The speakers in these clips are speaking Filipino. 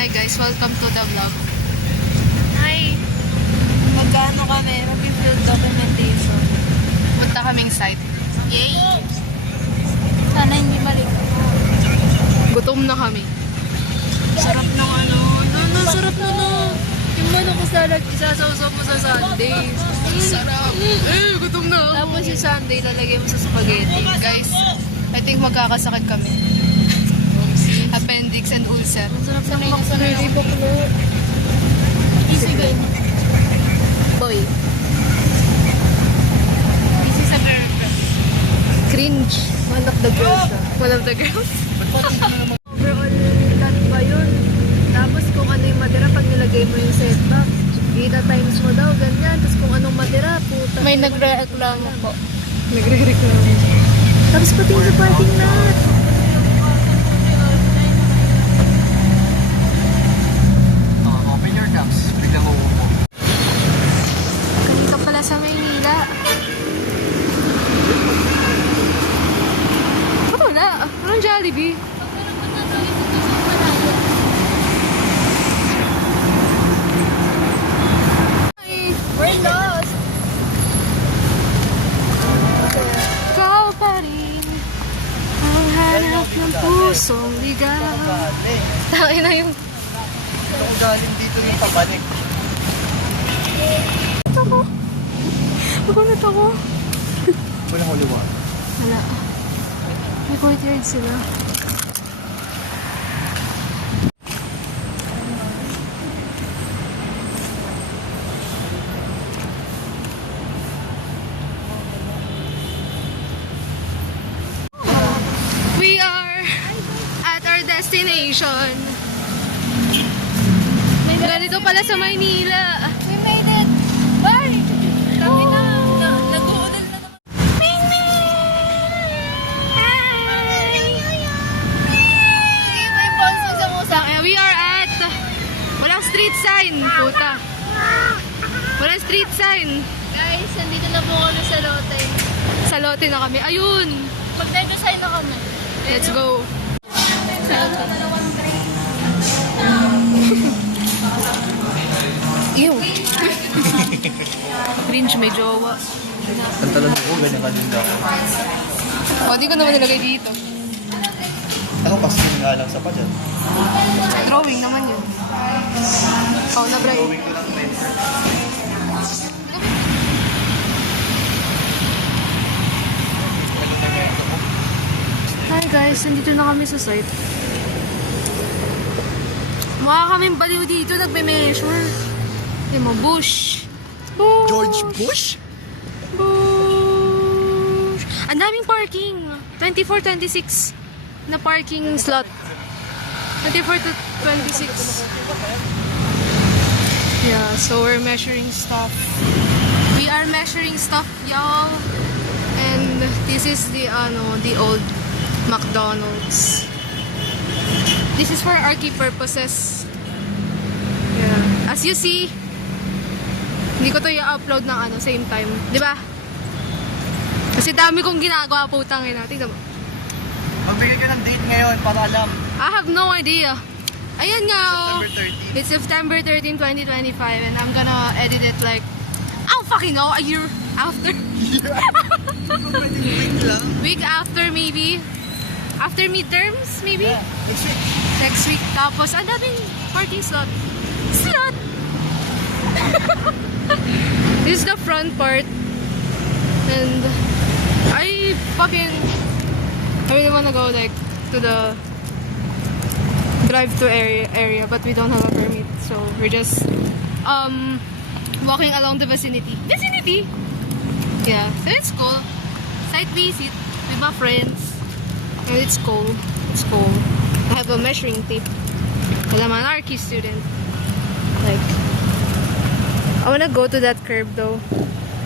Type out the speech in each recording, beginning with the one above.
Hi guys, welcome to the vlog. Hi! Magkano kami? Mag-field documentation. Punta kaming site. Yay! Sana hindi balik. Gutom na kami. Sarap ng ano. Sarap na no. Yung manok ko salad, isasaw-saw mo sa Sunday. Sarap. Gutom na ako. Tapos yung Sunday, lalagay mo sa spaghetti. Guys, I think magkakasakit kami. Appendix and ulcer. Sarap ng macaroni baklo. Easy girl. Boy. Easy sa girl. Cringe. One of the girls. One of the girls. Overall, lahat ba yun? Tapos kung ano yung matira, pag nilagay mo yung setback, kita times mo daw, ganyan. Tapos kung anong matira, puta. May nagre-reklamo po. Nagre-reklamo. Tapos pati yung parking lot. Open your caps. Bigla mo upo. Kanito pala sa Maynila. Ba't wala? Anong Jollibee? We're lost. Ikaw pa rin ang hanap ng pusong ligaw. Tangin na yung... Ako galing dito yung pabalik. Ako. Nakunat ako. Walang huluwa. Wala. May courtyard sila. We are at our destination. Ganito pala sa Maynila. We made it. Bye. Kami na. Nag-uunal na naman. May balls sa musang. We are at... Walang street sign. Puta. Walang street sign. Guys, nandito na po kami sa Lotte. Sa lote na kami. Ayun. Mag-design na kami. Let's go. Ew. Cringe, may jowa. Ang talon ko, ganyan ka din daw. O, di ko naman nilagay dito. Ako kasi nga lang sa padyat. Drawing naman yun. Oh, na-bray. Gawin ko lang din. Hi guys, nandito na kami sa site. Mukha kaming baliw dito, nagme-measure. Yung mga bush. Bush. George Bush? Bush. Ang daming parking. 24, 26 na parking slot. 24 to 26. Yeah, so we're measuring stuff. We are measuring stuff, y'all. And this is the old McDonald's. This is for archive purposes. Yeah. As you see, hindi ko to i-upload ng same time. Di ba? Kasi dami kong ginagawa, putang ina. Tingnan mo. Magbigay ka ng date ngayon para alam. I have no idea. Ayan nga, oh. September 13. It's September 13, 2025, and I'm gonna edit it like, I don't fucking know, a year after. Pwedeng wait lang. Week after, maybe. After midterms, maybe. Yeah, next week. Next week. Tapos, ang daming parking slot. Slot! This is the front part. And I really wanna go like to the drive-to area, but we don't have a permit. So we're just walking along the vicinity. Yeah, so it's cool. Site visit with my friends. And it's cool. It's cool. I have a measuring tape. Because I'm an archi student. Like, I wanna go to that curb though.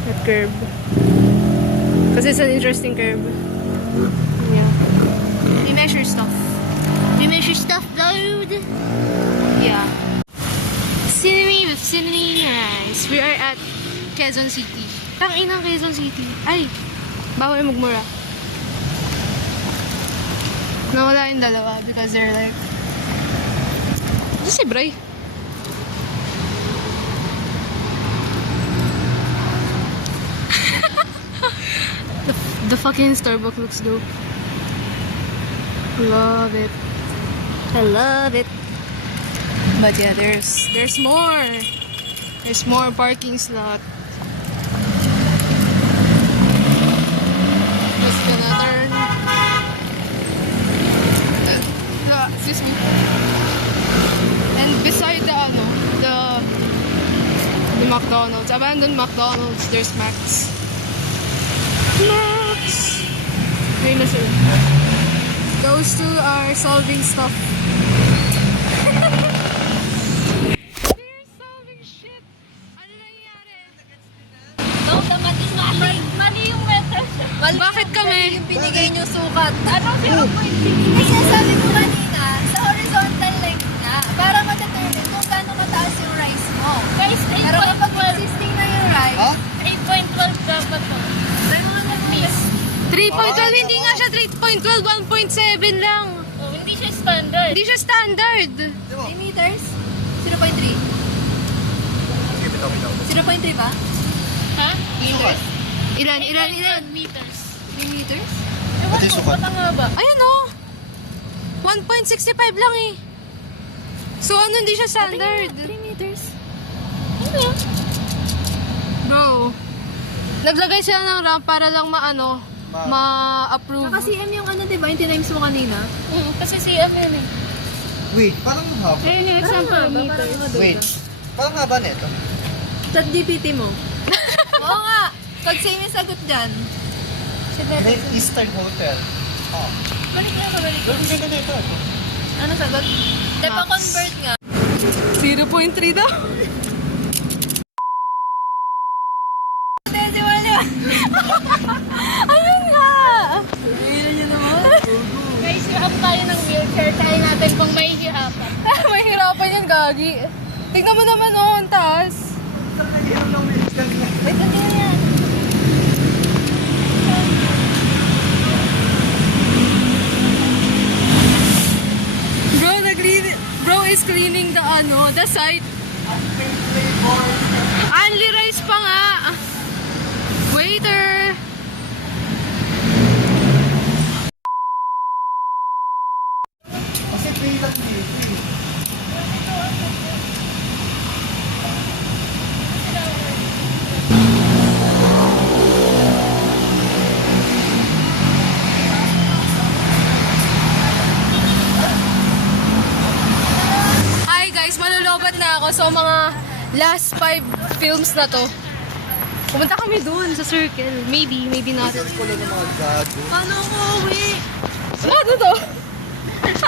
That curb. Because it's an interesting curb. Yeah. We measure stuff. We measure stuff, dude. Yeah. Cinema with Cinema Rice. We are at Quezon City. Tangina Quezon City. Ay! Bawal magmura. Nawala yung dalawa because they're like Ito si Bray. the fucking Starbucks looks dope. Love it. I love it. But yeah, there's more. There's more parking slot. Just gonna turn. Excuse me. And beside the McDonald's, abandoned McDonald's, there's Max. Max! Ayun na sila. Those two are solving stuff. They're solving shit. Ano nangyayari? No, mali yung meters. Bakit kami? Yung binigay nyo sukat. Ano, 0.6? Kasi sabi ko kanina, sa horizontal length nga, para ma-determine kung gaano kataas yung rise mo. Guys, pero kapag existing na yung rise, 8.12 dapat to. Try mo nga na miss. 3.12, hindi nga siya 3.12, 1.7 lang. Oh, hindi siya standard. Hindi siya standard. 3 meters? 0.3? Sige, bitaw. 0.3 ba? Ha? Meters? Ilan? Meters. 3 meters? Ba't yung sukat? nga ba? Ayan o. 1.65 lang eh. So ano, hindi siya standard. 3 meters? Bro, naglagay sila ng ramp para lang ma-approve. Naka-CM yung ano, diba? Yung tinimes mo kanina? Kasi CM yun eh. Wait, parang yung haba. Ayun yung example of meters. Wait, parang haba neto. Chat GPT mo. Oo nga. Pag same yung sagot dyan. Great Eastern Hotel. Oh. Balik nga, balik. Ganda nito. Ano sagot? Diba convert nga? 0.3 daw. Ayun nga! Guys, hirap tayo ng wheelchair. Try natin kung may hirapan. May hirapan yung gagi. Tignan mo naman ang taas. Wait, ano yan? Bro is cleaning the site. Only rice pa nga. Waiter. Kasi free lang dito. Hi guys, malulobat na ako. So mga last 5 films na to. Pumunta kami dun sa circle. Maybe not. Isang ko lang ng mga gago. Paano ako uwi? Ano to?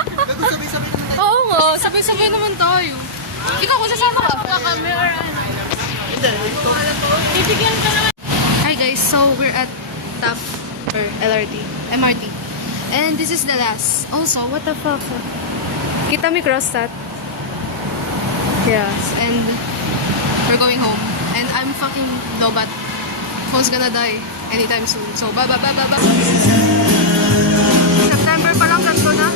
Gago sabay-sabay naman. Oo nga, sabay-sabay naman tayo. Ikaw kung sasama ka. Kami or ano? Hindi, ito. Bibigyan ka naman. Hi guys, so we're at TAF or MRT. And this is the last. Also, what the fuck? Kita mi cross that. Yes, and we're going home. And I'm fucking lobat. Phone's gonna die anytime soon. So, bye. September pa lang, ganito na.